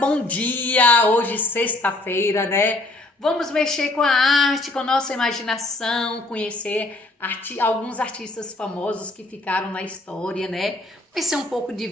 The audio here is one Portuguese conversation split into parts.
bom dia! Hoje sexta-feira, né? Vamos mexer com a arte, com a nossa imaginação, conhecer alguns artistas famosos que ficaram na história, né? Conhecer um pouco da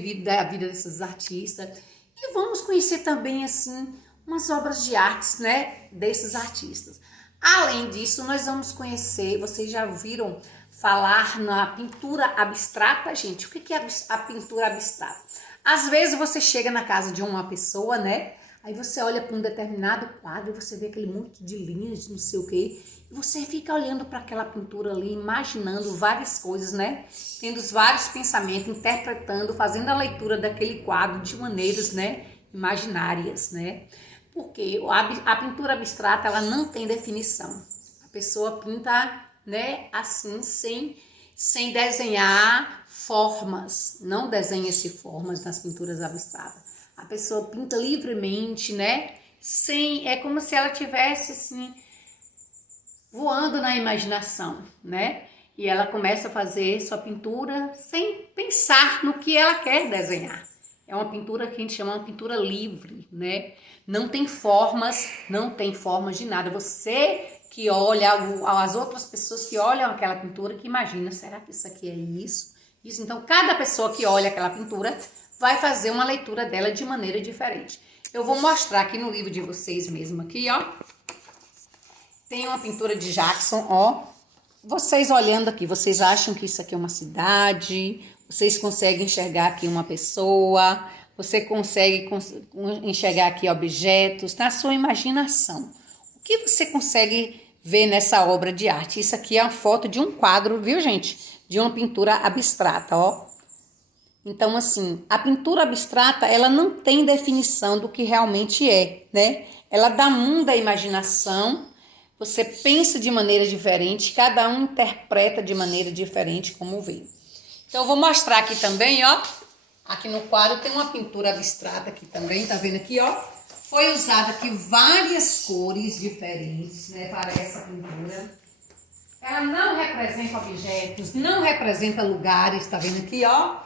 vida desses artistas e vamos conhecer também, assim, umas obras de artes, né? Desses artistas. Além disso, nós vamos conhecer, vocês já ouviram falar na pintura abstrata, gente? O que é a pintura abstrata? Às vezes você chega na casa de uma pessoa, né? Aí você olha para um determinado quadro e você vê aquele monte de linhas, não sei o quê. E você fica olhando para aquela pintura ali, imaginando várias coisas, né? Tendo vários pensamentos, interpretando, fazendo a leitura daquele quadro de maneiras, né? Imaginárias, né? Porque a pintura abstrata, ela não tem definição. A pessoa pinta, né? Assim, sem desenhar formas. Não desenha-se formas nas pinturas abstratas. A pessoa pinta livremente, né? É como se ela tivesse assim voando na imaginação, né? E ela começa a fazer sua pintura sem pensar no que ela quer desenhar. É uma pintura que a gente chama de pintura livre, né? Não tem formas de nada. Você que olha, as outras pessoas que olham aquela pintura, que imagina, será que isso aqui é isso? Isso. Então, cada pessoa que olha aquela pintura vai fazer uma leitura dela de maneira diferente. Eu vou mostrar aqui no livro de vocês mesmo, aqui, ó. Tem uma pintura de Jackson, ó. Vocês olhando aqui, vocês acham que isso aqui é uma cidade? Vocês conseguem enxergar aqui uma pessoa? Você consegue enxergar aqui objetos na sua imaginação. O que você consegue ver nessa obra de arte? Isso aqui é uma foto de um quadro, viu, gente? De uma pintura abstrata, ó. Então, assim, a pintura abstrata, ela não tem definição do que realmente é, né? Ela dá mundo à imaginação, você pensa de maneira diferente, cada um interpreta de maneira diferente como vê. Então, eu vou mostrar aqui também, ó. Aqui no quadro tem uma pintura abstrata aqui também, tá vendo aqui, ó? Foi usada aqui várias cores diferentes, né, para essa pintura. Ela não representa objetos, não representa lugares, tá vendo aqui, ó?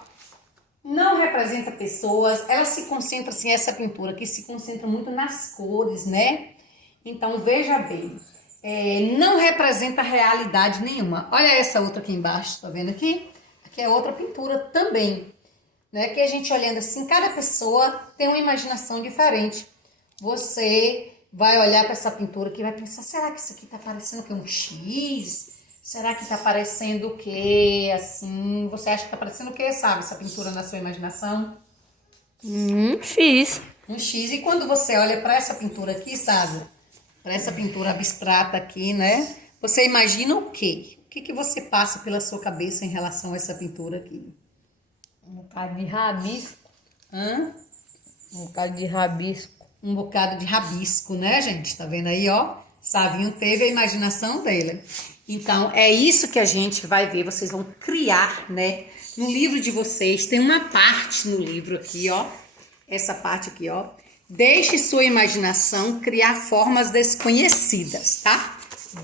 Não representa pessoas, ela se concentra, assim, essa pintura aqui se concentra muito nas cores, né? Então, veja bem, não representa realidade nenhuma. Olha essa outra aqui embaixo, tá vendo aqui? Aqui é outra pintura também, né? Que a gente olhando assim, cada pessoa tem uma imaginação diferente. Você vai olhar para essa pintura aqui e vai pensar, será que isso aqui tá parecendo o quê? Um X? Será que tá parecendo o quê? Assim, você acha que tá parecendo o quê, sabe? Essa pintura na sua imaginação? X. Um X. E quando você olha para essa pintura aqui, sabe? Para essa pintura abstrata aqui, né? Você imagina o quê? O que você passa pela sua cabeça em relação a essa pintura aqui? Um bocado de rabisco. Hã? Um bocado de rabisco. Um bocado de rabisco, né, gente? Tá vendo aí, ó? Savinho teve a imaginação dele. Então, é isso que a gente vai ver. Vocês vão criar, né? No livro de vocês, tem uma parte no livro aqui, ó. Essa parte aqui, ó. Deixe sua imaginação criar formas desconhecidas, tá?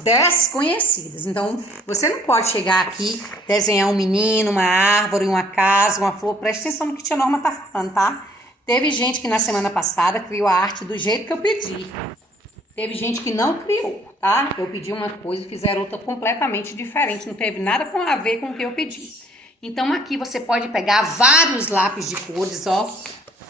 Desconhecidas. Então, você não pode chegar aqui, desenhar um menino, uma árvore, uma casa, uma flor. Preste atenção no que a tia Norma tá falando, tá? Teve gente que na semana passada criou a arte do jeito que eu pedi. Teve gente que não criou, tá? Eu pedi uma coisa e fizeram outra completamente diferente. Não teve nada a ver com o que eu pedi. Então, aqui você pode pegar vários lápis de cores, ó.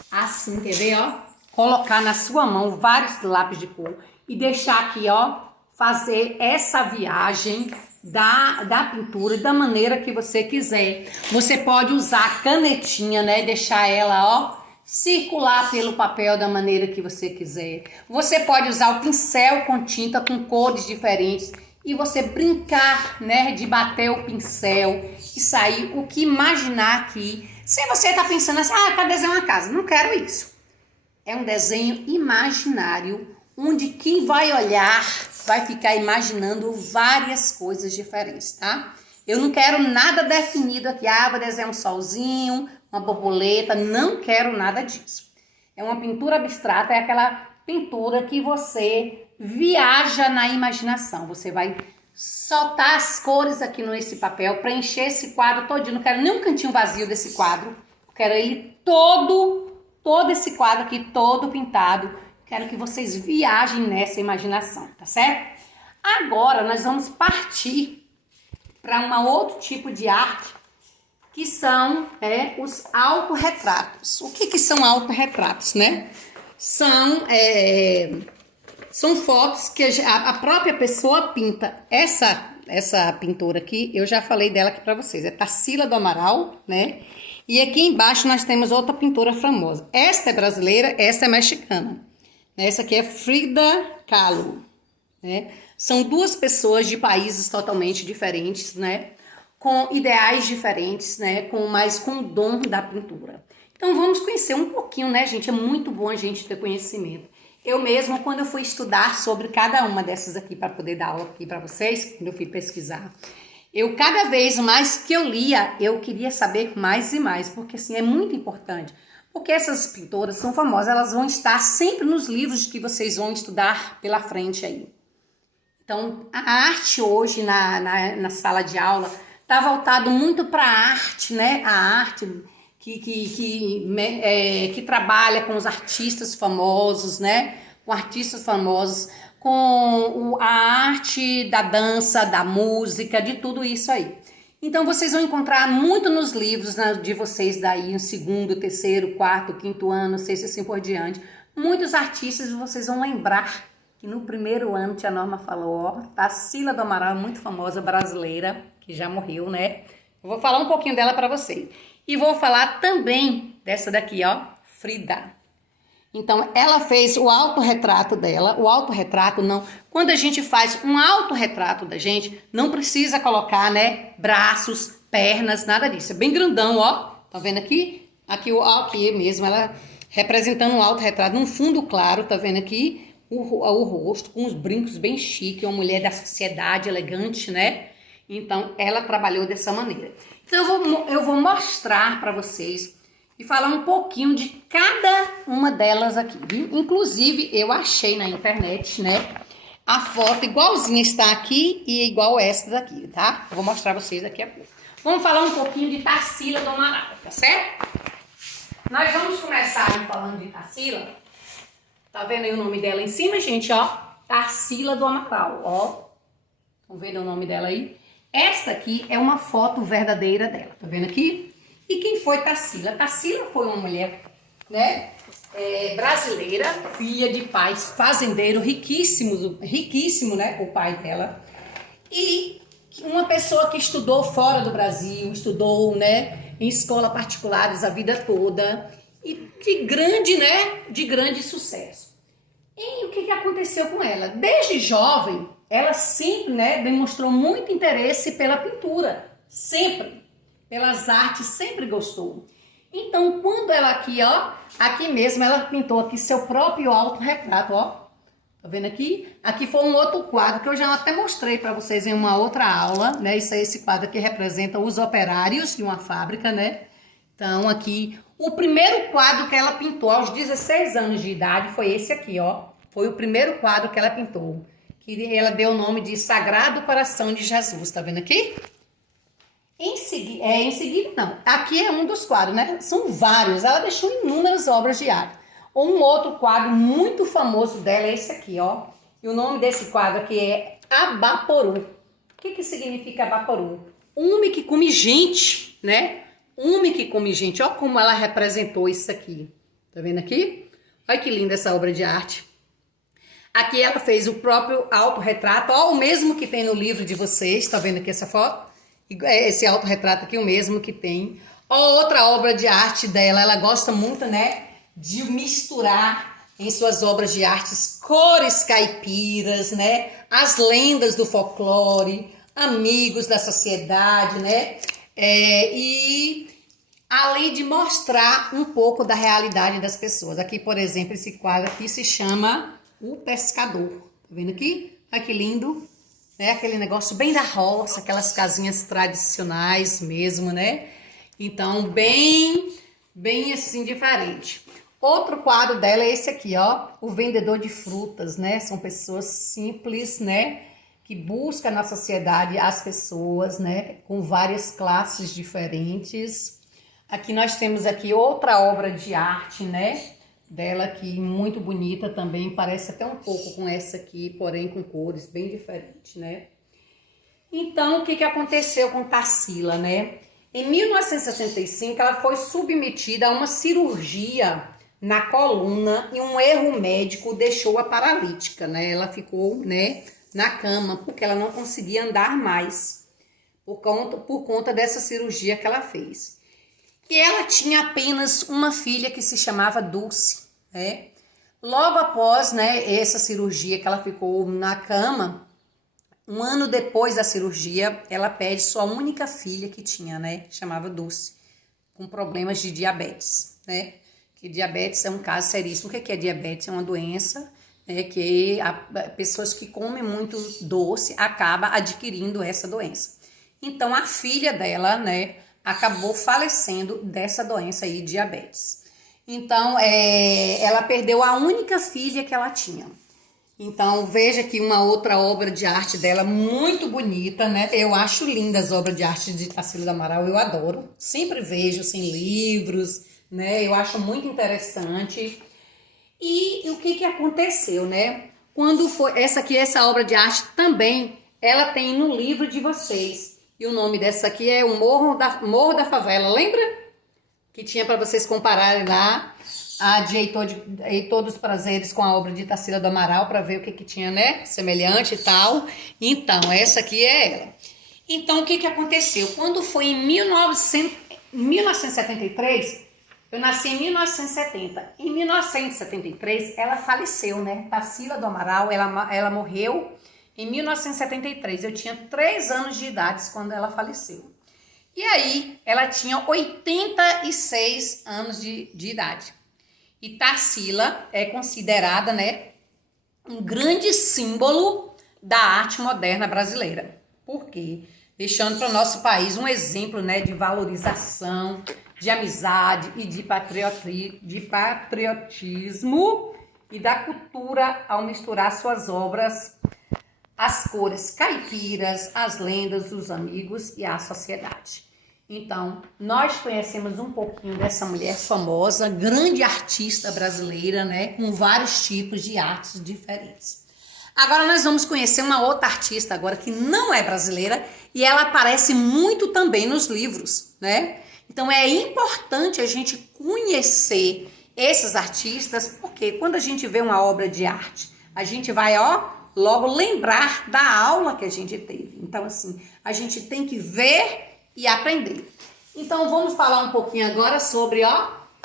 Assim, quer ver, ó? Colocar na sua mão vários lápis de cor e deixar aqui, ó, fazer essa viagem da pintura da maneira que você quiser. Você pode usar a canetinha, né? Deixar ela, ó, circular pelo papel da maneira que você quiser. Você pode usar o pincel com tinta com cores diferentes e você brincar, né, de bater o pincel e sair o que imaginar aqui. Se você tá pensando assim, quero desenhar uma casa, não quero isso. É um desenho imaginário onde quem vai olhar vai ficar imaginando várias coisas diferentes, tá? Eu não quero nada definido aqui, vou desenhar um solzinho, uma borboleta, não quero nada disso. É uma pintura abstrata, é aquela pintura que você viaja na imaginação. Você vai soltar as cores aqui nesse papel, preencher esse quadro todinho. Não quero nem um cantinho vazio desse quadro, eu quero ele todo todo esse quadro aqui, todo pintado. Quero que vocês viajem nessa imaginação, tá certo? Agora nós vamos partir para um outro tipo de arte, que são os autorretratos. O que são autorretratos, né? São fotos que a própria pessoa pinta. Essa pintora aqui, eu já falei dela aqui para vocês, é Tarsila do Amaral, né? E aqui embaixo nós temos outra pintora famosa. Esta é brasileira, essa é mexicana. Essa aqui é Frida Kahlo, né? São duas pessoas de países totalmente diferentes, né? Com ideais diferentes, né? Mas com o dom da pintura. Então vamos conhecer um pouquinho, né, gente? É muito bom a gente ter conhecimento. Eu mesma, quando eu fui estudar sobre cada uma dessas aqui para poder dar aula aqui para vocês, quando eu fui pesquisar, cada vez mais que eu lia, eu queria saber mais e mais, porque assim é muito importante. Porque essas pintoras são famosas, elas vão estar sempre nos livros que vocês vão estudar pela frente aí. Então, a arte hoje na sala de aula está voltado muito para a arte, né? A arte que trabalha com os artistas famosos, né? Com artistas famosos, com a arte da dança, da música, de tudo isso aí. Então, vocês vão encontrar muito nos livros de vocês daí, no segundo, terceiro, quarto, quinto ano, sexto e assim por diante. Muitos artistas vocês vão lembrar que no primeiro ano, tia Norma falou, ó, Tarsila do Amaral, muito famosa, brasileira, que já morreu, né? Eu vou falar um pouquinho dela para vocês. E vou falar também dessa daqui, ó, Frida. Então, ela fez o autorretrato dela. O autorretrato não... Quando a gente faz um autorretrato da gente, não precisa colocar, né, braços, pernas, nada disso. É bem grandão, ó. Tá vendo aqui? Aqui mesmo, ela representando um autorretrato num fundo claro, tá vendo aqui? O rosto, com os brincos bem chique, uma mulher da sociedade, elegante, né? Então, ela trabalhou dessa maneira. Então, eu vou mostrar para vocês e falar um pouquinho de cada uma delas aqui, viu? Inclusive, eu achei na internet, né? A foto igualzinha está aqui e igual essa daqui, tá? Eu vou mostrar pra vocês daqui a pouco. Vamos falar um pouquinho de Tarsila do Amaral, tá certo? Nós vamos começar aí falando de Tarsila. Tá vendo aí o nome dela em cima, gente, ó? Tarsila do Amaral, ó. Estão vendo o nome dela aí? Esta aqui é uma foto verdadeira dela, tá vendo aqui? E quem foi Tarsila? Tarsila foi uma mulher, né, brasileira, filha de pais fazendeiros riquíssimo, né, o pai dela. E uma pessoa que estudou fora do Brasil, estudou, né, em escola particulares a vida toda e de grande sucesso. E o que aconteceu com ela? Desde jovem, ela sempre, né, demonstrou muito interesse pela pintura, sempre. Pelas artes, sempre gostou. Então, quando ela aqui, ó, aqui mesmo, ela pintou aqui seu próprio autorretrato, ó. Tá vendo aqui? Aqui foi um outro quadro que eu já até mostrei para vocês em uma outra aula, né? Esse quadro aqui representa os operários de uma fábrica, né? Então, aqui, o primeiro quadro que ela pintou aos 16 anos de idade foi esse aqui, ó. Foi o primeiro quadro que ela pintou. Que ela deu o nome de Sagrado Coração de Jesus, tá vendo aqui? Em seguida, não. Aqui é um dos quadros, né? São vários. Ela deixou inúmeras obras de arte. Um outro quadro muito famoso dela é esse aqui, ó. E o nome desse quadro aqui é Abaporu. O que significa Abaporu? Homem que come gente, né? Homem que come gente. Ó como ela representou isso aqui. Tá vendo aqui? Olha que linda essa obra de arte. Aqui ela fez o próprio autorretrato. Ó, o mesmo que tem no livro de vocês. Tá vendo aqui essa foto? Esse autorretrato aqui, o mesmo que tem. Outra obra de arte dela, ela gosta muito, né, de misturar em suas obras de artes cores caipiras, né, as lendas do folclore, amigos da sociedade, né, e além de mostrar um pouco da realidade das pessoas. Aqui, por exemplo, esse quadro aqui se chama O Pescador. Tá vendo aqui? Olha que lindo. Né? Aquele negócio bem da roça, aquelas casinhas tradicionais mesmo, né? Então, bem assim, diferente. Outro quadro dela é esse aqui, ó. O Vendedor de Frutas, né? São pessoas simples, né? Que buscam na sociedade as pessoas, né? Com várias classes diferentes. Aqui nós temos aqui outra obra de arte, né? Dela aqui, muito bonita também, parece até um pouco com essa aqui, porém com cores bem diferentes, né? Então, o que aconteceu com Tarsila, né? Em 1965, ela foi submetida a uma cirurgia na coluna e um erro médico deixou-a paralítica, né? Ela ficou, né, na cama porque ela não conseguia andar mais por conta dessa cirurgia que ela fez. E ela tinha apenas uma filha que se chamava Dulce, né? Logo após, né, essa cirurgia que ela ficou na cama, um ano depois da cirurgia, ela perde sua única filha que tinha, né? Chamava Dulce, com problemas de diabetes, né? Que diabetes é um caso seríssimo. O que é diabetes? É uma doença, né, que pessoas que comem muito doce acabam adquirindo essa doença. Então, a filha dela, né, acabou falecendo dessa doença aí, diabetes. Então, ela perdeu a única filha que ela tinha. Então, veja aqui uma outra obra de arte dela, muito bonita, né? Eu acho lindas as obras de arte de Tarsila do Amaral, eu adoro. Sempre vejo, assim, livros, né? Eu acho muito interessante. E o que aconteceu, né? Quando foi... essa obra de arte também, ela tem no livro de vocês. E o nome dessa aqui é o Morro da Favela, lembra? Que tinha para vocês compararem lá a de Heitor dos Prazeres com a obra de Tarsila do Amaral para ver o que tinha, né? Semelhante e tal. Então, essa aqui é ela. Então, o que aconteceu? Quando foi em 1973, eu nasci em 1970. Em 1973, ela faleceu, né? Tarsila do Amaral, ela morreu em 1973, eu tinha 3 anos de idade quando ela faleceu. E aí, ela tinha 86 anos de idade. E Tarsila é considerada, né, um grande símbolo da arte moderna brasileira. Por quê? Deixando para o nosso país um exemplo, né, de valorização, de amizade e de patriotismo e da cultura ao misturar suas obras as cores caipiras, as lendas dos amigos e a sociedade. Então, nós conhecemos um pouquinho dessa mulher famosa, grande artista brasileira, né, com vários tipos de artes diferentes. Agora nós vamos conhecer uma outra artista agora que não é brasileira e ela aparece muito também nos livros, né? Então é importante a gente conhecer esses artistas, porque quando a gente vê uma obra de arte, a gente vai, logo lembrar da aula que a gente teve. Então, assim, a gente tem que ver e aprender. Então, vamos falar um pouquinho agora sobre,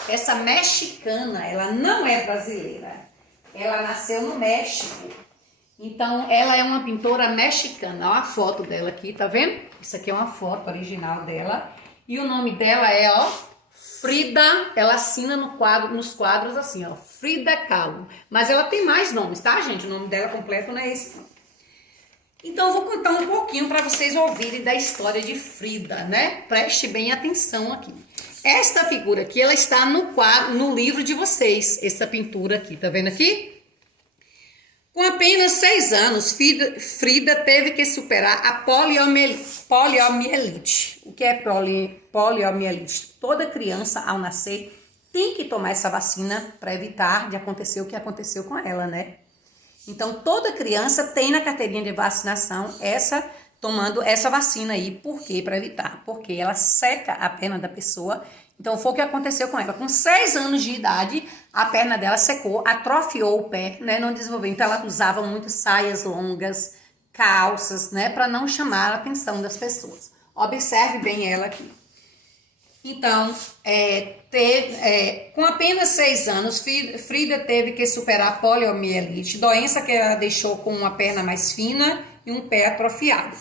essa mexicana. Ela não é brasileira. Ela nasceu no México. Então, ela é uma pintora mexicana. Olha a foto dela aqui, tá vendo? Isso aqui é uma foto original dela. E o nome dela é, Frida. Ela assina nos quadros assim, Frida Kahlo. Mas ela tem mais nomes, tá, gente? O nome dela completo não é esse, não. Então, eu vou contar um pouquinho para vocês ouvirem da história de Frida, né? Preste bem atenção aqui. Esta figura aqui, ela está no livro de vocês. Essa pintura aqui, tá vendo aqui? Com apenas 6 anos, Frida teve que superar a poliomielite. O que é poliomielite? Toda criança, ao nascer, tem que tomar essa vacina para evitar de acontecer o que aconteceu com ela, né? Então, toda criança tem na carteirinha de vacinação tomando essa vacina aí. Por quê? Para evitar. Porque ela seca a perna da pessoa. Então, foi o que aconteceu com ela. Com 6 anos de idade, a perna dela secou, atrofiou o pé, né? Não desenvolveu. Então, ela usava muito saias longas, calças, né? Para não chamar a atenção das pessoas. Observe bem ela aqui. Então, com apenas 6 anos, Frida teve que superar a poliomielite, doença que ela deixou com uma perna mais fina e um pé atrofiado.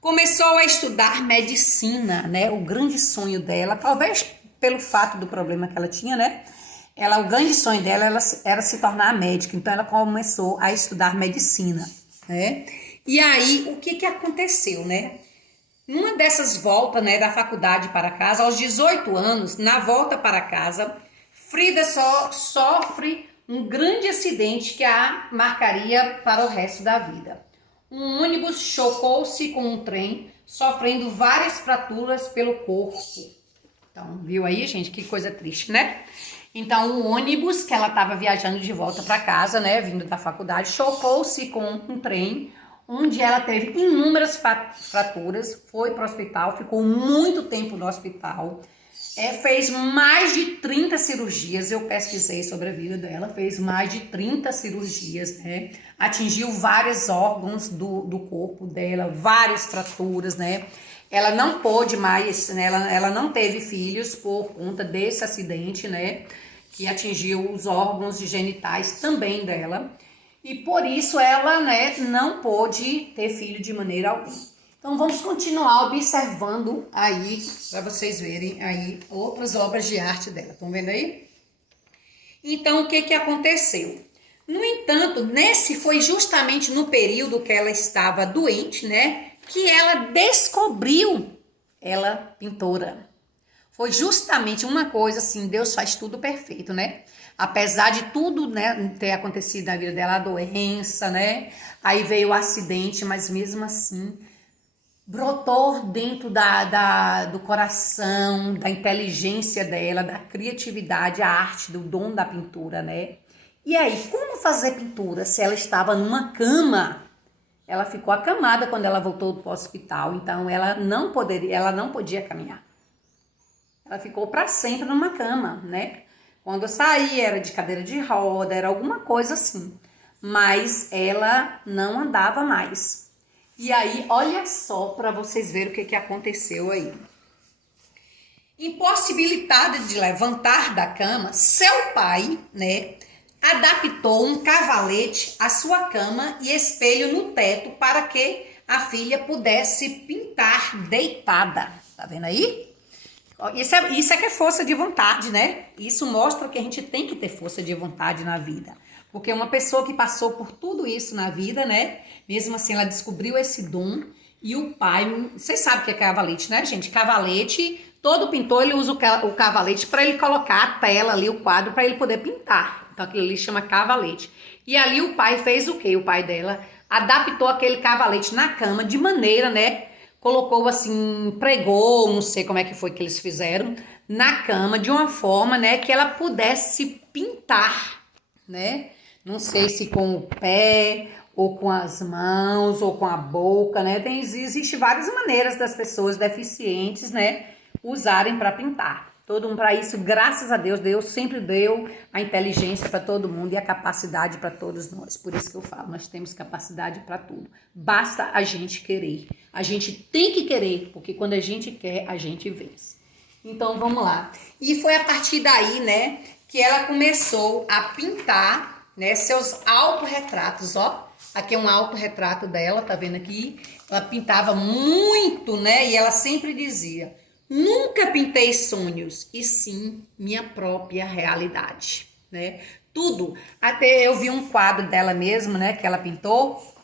Começou a estudar medicina, né? O grande sonho dela, talvez pelo fato do problema que ela tinha, né? O grande sonho dela era se tornar médica, então ela começou a estudar medicina, né? E aí, o que aconteceu, né? Numa dessas voltas, né, da faculdade para casa, aos 18 anos, na volta para casa, Frida sofre um grande acidente que a marcaria para o resto da vida. Um ônibus chocou-se com um trem, sofrendo várias fraturas pelo corpo. Então, viu aí, gente? Que coisa triste, né? Então, o ônibus que ela estava viajando de volta para casa, né, vindo da faculdade, chocou-se com um trem, onde ela teve inúmeras fraturas, foi para o hospital, ficou muito tempo no hospital, fez mais de 30 cirurgias, eu pesquisei sobre a vida dela, fez mais de 30 cirurgias, né, atingiu vários órgãos do corpo dela, várias fraturas, né. Ela não pôde mais, né, ela não teve filhos por conta desse acidente, né, que atingiu os órgãos genitais também dela. E por isso ela, né, não pôde ter filho de maneira alguma. Então vamos continuar observando aí, para vocês verem aí outras obras de arte dela. Estão vendo aí? Então o que aconteceu? No entanto, foi justamente no período que ela estava doente, né, que ela descobriu ela pintora. Foi justamente uma coisa assim, Deus faz tudo perfeito, né? Apesar de tudo, né, ter acontecido na vida dela, a doença, né? Aí veio o acidente, mas mesmo assim, brotou dentro do coração, da inteligência dela, da criatividade, a arte, do dom da pintura, né? E aí, como fazer pintura se ela estava numa cama? Ela ficou acamada quando ela voltou para o hospital, então ela não podia caminhar. Ela ficou para sempre numa cama, né? Quando eu saí era de cadeira de roda, era alguma coisa assim. Mas ela não andava mais. E aí, olha só para vocês verem o que aconteceu aí. Impossibilitada de levantar da cama, seu pai, né, adaptou um cavalete à sua cama e espelho no teto para que a filha pudesse pintar deitada. Tá vendo aí? Isso é que é força de vontade, né? Isso mostra que a gente tem que ter força de vontade na vida. Porque uma pessoa que passou por tudo isso na vida, né? Mesmo assim, ela descobriu esse dom. E o pai, vocês sabem o que é cavalete, né, gente? Cavalete, todo pintor ele usa o cavalete para ele colocar a tela ali, o quadro, para ele poder pintar. Então aquilo ali chama cavalete. E ali o pai fez o quê? O pai dela adaptou aquele cavalete na cama de maneira, né? Colocou assim, pregou, não sei como é que foi que eles fizeram, na cama de uma forma, né, que ela pudesse pintar, né? Não sei se com o pé, ou com as mãos, ou com a boca, né? Existe várias maneiras das pessoas deficientes, né, usarem para pintar. Todo mundo para isso, graças a Deus, Deus sempre deu a inteligência para todo mundo e a capacidade para todos nós. Por isso que eu falo, nós temos capacidade para tudo. Basta a gente querer. A gente tem que querer, porque quando a gente quer, a gente vence. Então, vamos lá. E foi a partir daí, né, que ela começou a pintar, né, seus autorretratos, ó. Aqui é um autorretrato dela, tá vendo aqui? Ela pintava muito, né, e ela sempre dizia: nunca pintei sonhos, e sim minha própria realidade, né? Tudo. Até eu vi um quadro dela mesma, né, que ela pintou,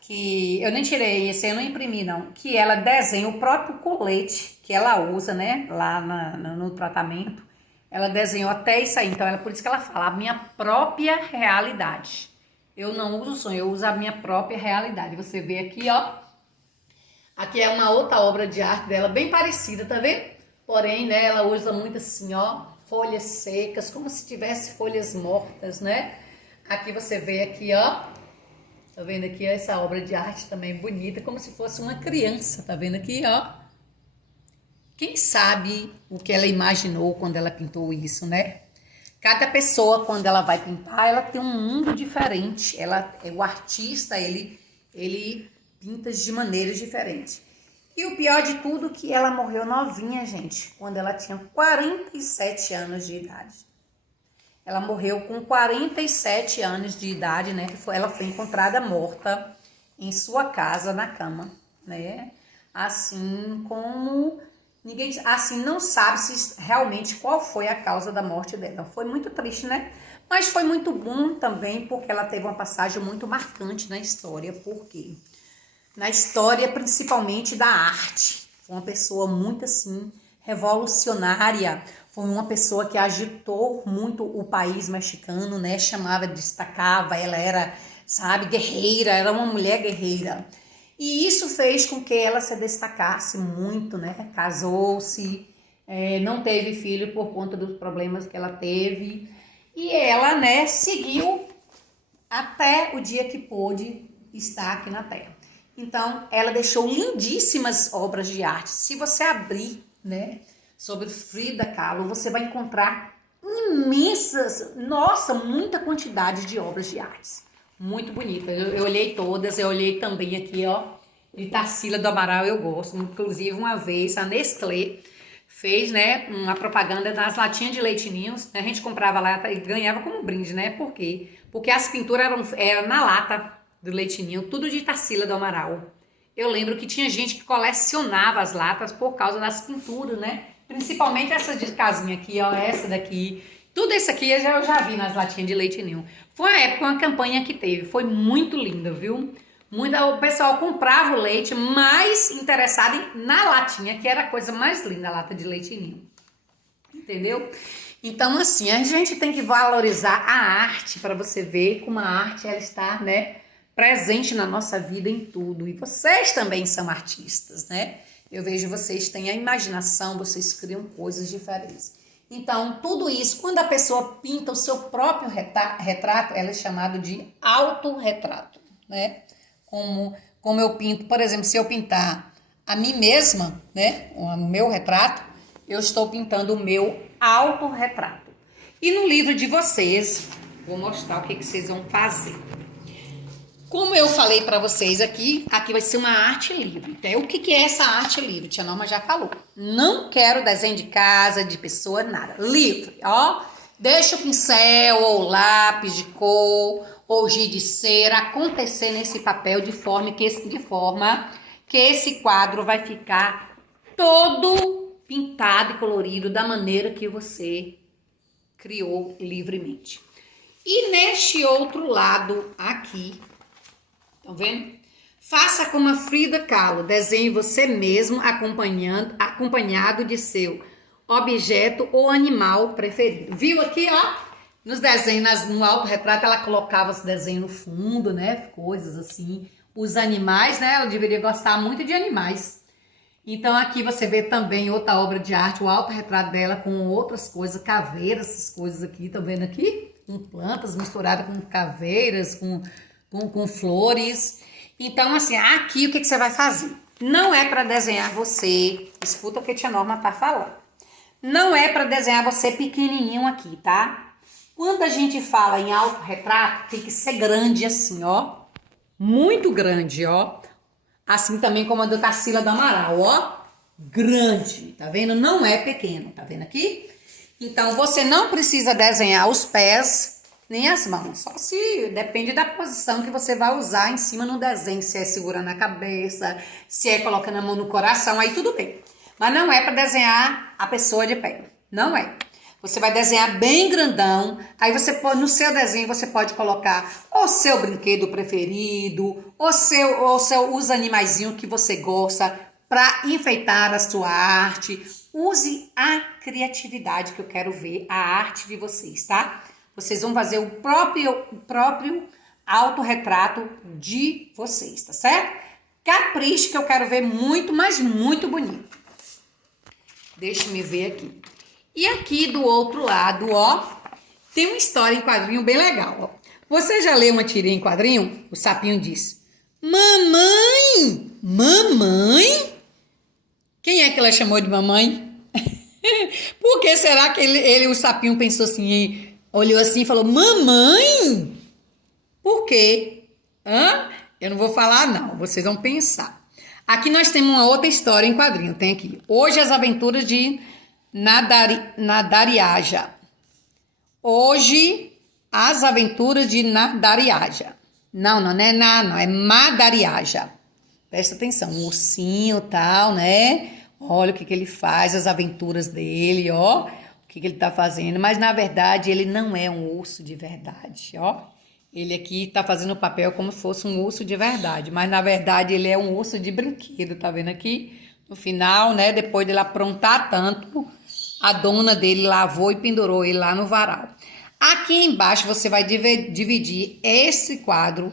que eu nem tirei, esse eu não imprimi não, que ela desenha o próprio colete que ela usa, né, lá no tratamento. Ela desenhou até isso aí, então por isso que ela fala, a minha própria realidade. Eu não uso sonho, eu uso a minha própria realidade. Você vê aqui, ó. Aqui é uma outra obra de arte dela, bem parecida, tá vendo? Porém, né, ela usa muito assim, ó, folhas secas, como se tivesse folhas mortas, né? Aqui você vê aqui, ó, tá vendo aqui, ó, essa obra de arte também bonita, como se fosse uma criança, tá vendo aqui, ó? Quem sabe o que ela imaginou quando ela pintou isso, né? Cada pessoa, quando ela vai pintar, ela tem um mundo diferente. O artista, ele pinta de maneiras diferentes. E o pior de tudo é que ela morreu novinha, gente, quando ela tinha 47 anos de idade. Ela morreu com 47 anos de idade, né? Ela foi encontrada morta em sua casa, na cama, né? Assim como ninguém, assim, não sabe se realmente qual foi a causa da morte dela. Foi muito triste, né? Mas foi muito bom também, porque ela teve uma passagem muito marcante na história. Por quê? Na história, principalmente da arte. Foi uma pessoa muito, assim, revolucionária. Foi uma pessoa que agitou muito o país mexicano, né? Chamava, destacava, ela era, sabe, guerreira, era uma mulher guerreira. E isso fez com que ela se destacasse muito, né? Casou-se, não teve filho por conta dos problemas que ela teve. E ela, né, seguiu até o dia que pôde estar aqui na Terra. Então, ela deixou lindíssimas obras de arte. Se você abrir, né, sobre Frida Kahlo, você vai encontrar imensas, nossa, muita quantidade de obras de artes. Muito bonita. Eu olhei todas, eu olhei também aqui, ó, de Tarsila do Amaral, eu gosto. Inclusive, uma vez, a Nestlé fez, né, uma propaganda das latinhas de Leite Ninho. A gente comprava lá e ganhava como brinde, né? Por quê? Porque as pinturas eram na lata do Leite Ninho, tudo de Tarsila do Amaral. Eu lembro que tinha gente que colecionava as latas por causa das pinturas, né? Principalmente essa de casinha aqui, ó, essa daqui. Tudo isso aqui eu já vi nas latinhas de Leite Ninho. Foi uma época, uma campanha que teve, foi muito linda, viu? O pessoal comprava o leite mais interessado na latinha, que era a coisa mais linda, a lata de Leite Ninho. Entendeu? Então, assim, a gente tem que valorizar a arte para você ver como a arte ela está, né, presente na nossa vida em tudo. E vocês também são artistas, né? Eu vejo vocês têm a imaginação, vocês criam coisas diferentes. Então, tudo isso, quando a pessoa pinta o seu próprio retrato, ela é chamado de autorretrato, né? Como eu pinto, por exemplo, se eu pintar a mim mesma, né, o meu retrato, eu estou pintando o meu autorretrato. E no livro de vocês, vou mostrar o que vocês vão fazer. Como eu falei para vocês aqui vai ser uma arte livre. Então, o que é essa arte livre? Tia Norma já falou. Não quero desenho de casa, de pessoa, nada. Livre, ó. Deixa o pincel ou lápis de cor ou giz de cera acontecer nesse papel de forma que esse quadro vai ficar todo pintado e colorido da maneira que você criou livremente. E neste outro lado aqui, estão vendo? Faça como a Frida Kahlo, desenhe você mesmo acompanhado de seu objeto ou animal preferido. Viu aqui, ó? Nos desenhos, no autorretrato, ela colocava esse desenho no fundo, né? Coisas assim. Os animais, né? Ela deveria gostar muito de animais. Então aqui você vê também outra obra de arte, o autorretrato dela com outras coisas, caveiras, essas coisas aqui, estão vendo aqui? Com plantas misturadas com caveiras, com flores. Então, assim, aqui o que você vai fazer? Não é para desenhar você, escuta o que a tia Norma tá falando. Não é para desenhar você pequenininho aqui, tá? Quando a gente fala em autorretrato, tem que ser grande assim, ó. Muito grande, ó. Assim também como a do Tarsila do Amaral, ó. Grande, tá vendo? Não é pequeno, tá vendo aqui? Então, você não precisa desenhar os pés nem as mãos, só se depende da posição que você vai usar em cima no desenho, se é segurando a cabeça, se é colocando a mão no coração, aí tudo bem. Mas não é para desenhar a pessoa de pé, não é. Você vai desenhar bem grandão, aí você pode, no seu desenho você pode colocar o seu brinquedo preferido, os animaizinhos que você gosta para enfeitar a sua arte. Use a criatividade que eu quero ver, a arte de vocês, tá? Vocês vão fazer o próprio autorretrato de vocês, tá certo? Capricho que eu quero ver muito, mas muito bonito. Deixa eu me ver aqui. E aqui do outro lado, ó, tem uma história em quadrinho bem legal, ó. Você já leu uma tirinha em quadrinho? O sapinho diz: mamãe! Mamãe? Quem é que ela chamou de mamãe? Por que será que o sapinho pensou assim, olhou assim e falou, mamãe? Por quê? Eu não vou falar não, vocês vão pensar. Aqui nós temos uma outra história em quadrinho, tem aqui. Hoje as aventuras de Nadariaja. Hoje as aventuras de Nadariaja. Não é Madariaja. Presta atenção, um ursinho e tal, né? Olha o que ele faz, as aventuras dele, ó. O que ele tá fazendo. Mas, na verdade, ele não é um urso de verdade, ó. Ele aqui tá fazendo o papel como se fosse um urso de verdade. Mas, na verdade, ele é um urso de brinquedo, tá vendo aqui? No final, né, depois dele aprontar tanto, a dona dele lavou e pendurou ele lá no varal. Aqui embaixo, você vai dividir esse quadro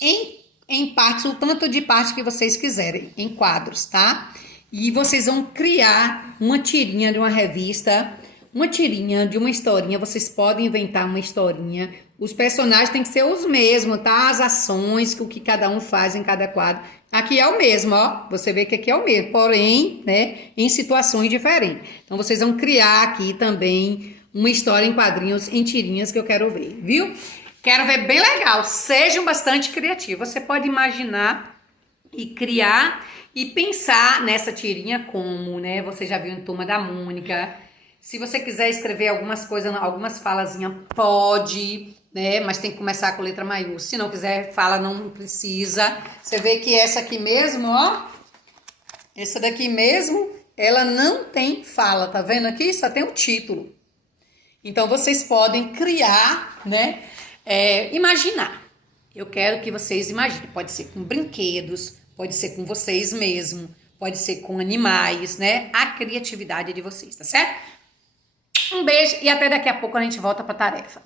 em partes, o tanto de parte que vocês quiserem, em quadros, tá? e vocês vão criar uma tirinha de uma revista, uma tirinha de uma historinha. Vocês podem inventar uma historinha. Os personagens têm que ser os mesmos, tá? As ações, o que cada um faz em cada quadro. Aqui é o mesmo, ó. Você vê que aqui é o mesmo, porém, né, em situações diferentes. Então, vocês vão criar aqui também uma história em quadrinhos, em tirinhas que eu quero ver, viu? Quero ver bem legal. Sejam bastante criativos. Você pode imaginar e criar e pensar nessa tirinha como, né? Você já viu em Turma da Mônica. Se você quiser escrever algumas coisas, algumas falazinhas, pode, né? Mas tem que começar com letra maiúscula. Se não quiser, fala, não precisa. Você vê que essa aqui mesmo, ó. Essa daqui mesmo, ela não tem fala, tá vendo aqui? Só tem o título. Então, vocês podem criar, né? Imaginar. Eu quero que vocês imaginem. Pode ser com brinquedos, pode ser com vocês mesmos, pode ser com animais, né? A criatividade de vocês, tá certo? Um beijo e até daqui a pouco a gente volta pra tarefa.